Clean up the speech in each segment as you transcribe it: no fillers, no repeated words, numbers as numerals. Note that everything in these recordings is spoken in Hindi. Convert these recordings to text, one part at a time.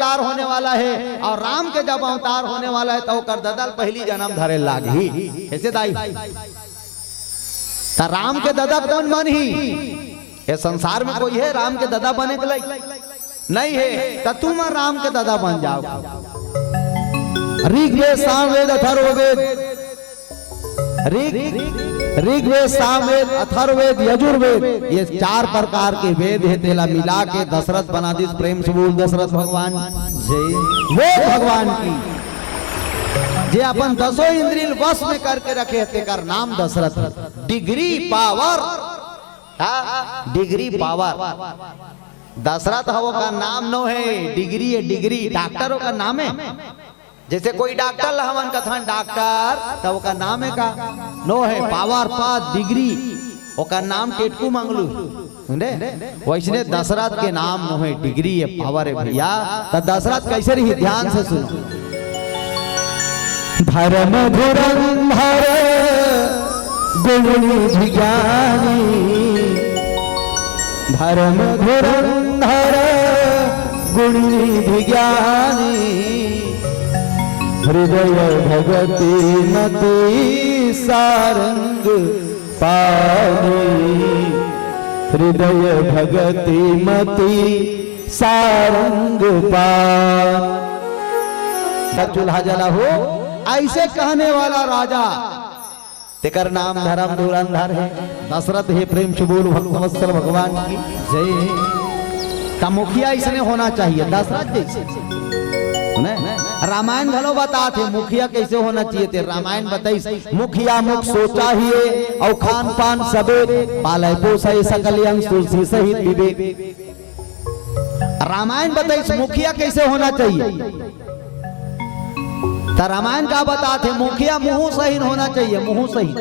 अवतार होने वाला है और राम के जब अवतार होने वाला है तो कर ददल पहली जन्म धरे लागी ऐसे दाई तो राम के दादा कौन बन ही ये संसार में कोई है राम के दादा बने के लिए नहीं है तो तुम राम के दादा बन जाओ। ऋग्वेद सामवेद अथर्ववेद ऋग्वेद सामवेद अथर्ववेद यजुर्वेद ये 4 प्रकार के वेद है तेला मिला के दशरथ बना दी। प्रेम से बोल दशरथ भगवान जय। वो भगवान की जे अपन 10 इंद्रिय वश में करके रखे तेकर नाम Dasharath. Degree power degree power Dasharath हो का नाम नो है डिग्री है। डिग्री डॉक्टरों का नाम है जैसे कोई डॉक्टर लहमन कथन डॉक्टर तो का नाम है का नो है पावर पास डिग्री ओका नाम टेटकू मंगलू सुने वैसने दशरथ के नाम नो है डिग्री है पावर है भैया। तो दशरथ कैसे रही ध्यान से सुनो। धर्म धुरंधर गुणी ज्ञानी धर्म धुरंधर गुणी ज्ञानी हृदय भगति मति सारंग पानी हृदय भगति मति सारंग पान। चूल्हा जला हो ऐसे कहने वाला राजा तेकर नाम धर्म धुरंधर है दशरथ है। प्रेम से बोल भक्तवत्सल भगवान की जय। का मुखिया इसने होना चाहिए दशरथ जैसे। रामायण घलो बताते मुखिया कैसे होना चाहिए थे। रामायण बताई मुखिया मुख सोचा ही और खान पान सबे पालय पोषय सकल अंग तुलसी सहित विवेक। रामायण बताई मुखिया कैसे होना चाहिए। रामायण का बताते मुखिया मुंह सही होना चाहिए मुंह सही।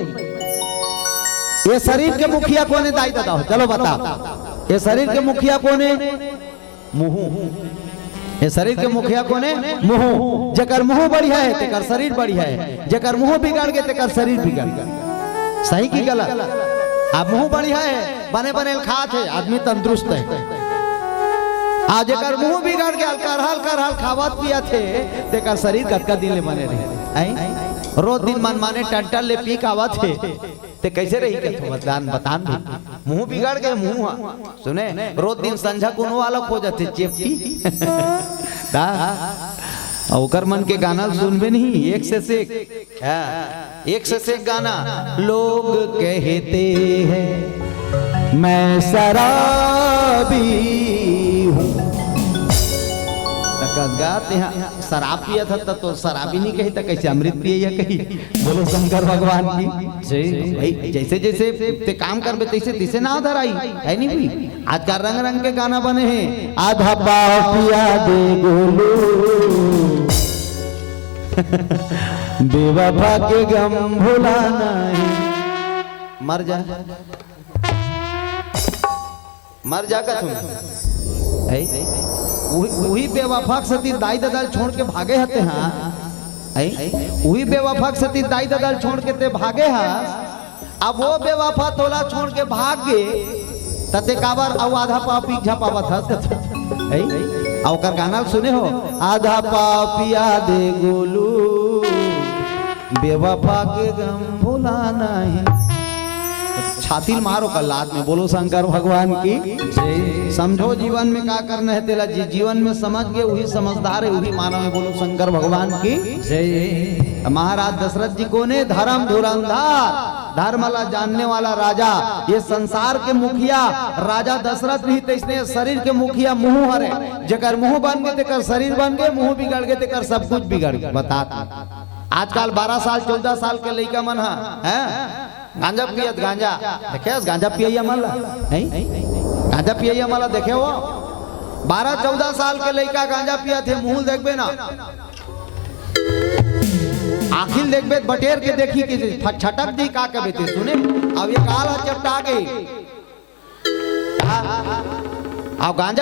ये शरीर के मुखिया कौन है दाई बताओ चलो बता। ये शरीर के मुखिया कौन है मुंह। ये शरीर के मुखिया कौन है मुंह। जकर मुंह बढ़िया है तेकर शरीर बढ़िया है जकर मुंह बिगड़ गए तेकर शरीर बिगड़ गया। सही की गलत। अब मुंह बढ़िया है बने बने खात है आदमी तंदुरुस्त है। आज एक मुंह बिगड़ गया करहल खावत पिया थे तेकर शरीर कतका दिन ले बने रहे रोज दिन मन माने टंटल ले पी खावत थे ते कैसे रही के बतान मुंह बिगड़ गए मुंह सुने रोज दिन संझा कोनो वाला खो जाते चेपटी ओकर मन के गाना सुनबे नहीं एक से एक गाना। लोग कहते हैं मैं शराबी गाते हैं शराब पिया था तो शराबी नहीं कही तो कैसे अमृत पिए या कही। बोलो शंकर भगवान की भाई जैसे जैसे ते काम कर तैसे तैसे ना आधार आई है नहीं भी। आज का रंग रंग के गाना बने हैं आधा पाव पिया दे गोलू बेवफा के गम भुलाना मर जा का तुम वही बेवफा सती दाई ददल छोड़ के भागे हते हाँ वही बेवफा सती दाई ददल छोड़ के ते भागे हाँ। अब वो बेवफा तोला छोड़ के भाग गए तते काबर अब आधा पाव पी झपावत हस और गाना सुने हो आधा पाव पिया दे गोलू बेवफा के गम भुलाना है। छाती मारो कल्लाद में बोलो शंकर भगवान की समझो जीवन में क्या करना है तेरा जीवन में समझ के वही समझदार है वही मानव है। बोलो शंकर भगवान की जय। महाराज दशरथ जी को ने धर्म धुरंधर धर्म ला जानने वाला राजा ये संसार के मुखिया राजा दशरथ नहीं थे। इसने शरीर के मुखिया मुंह हरे जकर मुंह बन गए तेकर शरीर बन गए मुंह बिगड़ गए तेकर सब कुछ बिगड़ गए। बता आजकल 12 साल 14 साल के लड़का मन है गांजा पियत गांजा देखे गांजा पिया मला गांजा पिया मला देखे वो 12-14 साल के लड़का गांजा पिया थे मुंह देखबे ना आखिल देखबे बटेर के देखी कि छटक दी का कबे थे सुने। अब ये काला चपटा गई अब गांजा